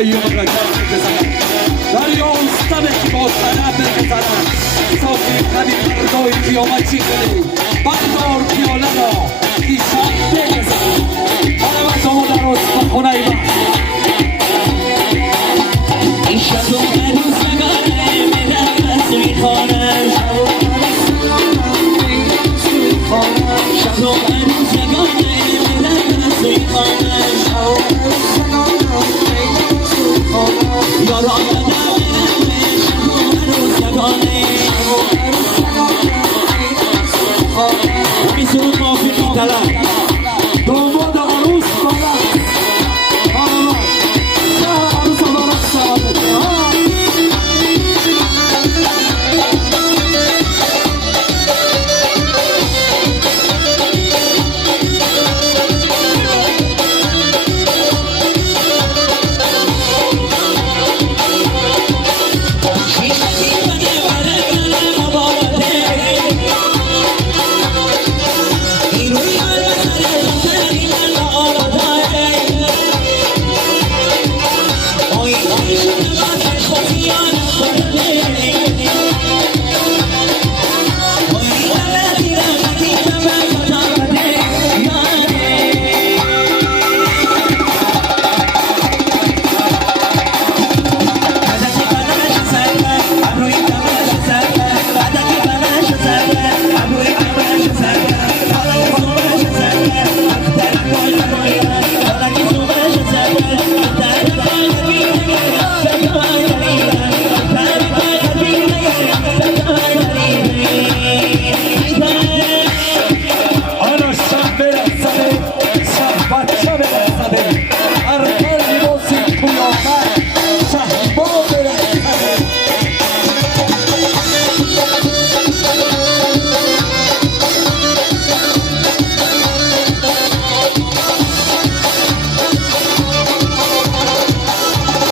علیهم رجب بزنن دریا استمه با طرف بزنن صافی کمی مردای قیامت چی کنی بردار پیاله را ایشان بزنن حالا شما در اصفه خونه ایمان شب و عروس نگاره میرم رسمی خانه شب و عروس نگاره میرم رسمی خانه یاران نداره شب و عروس نگاره میسون مافی میتلم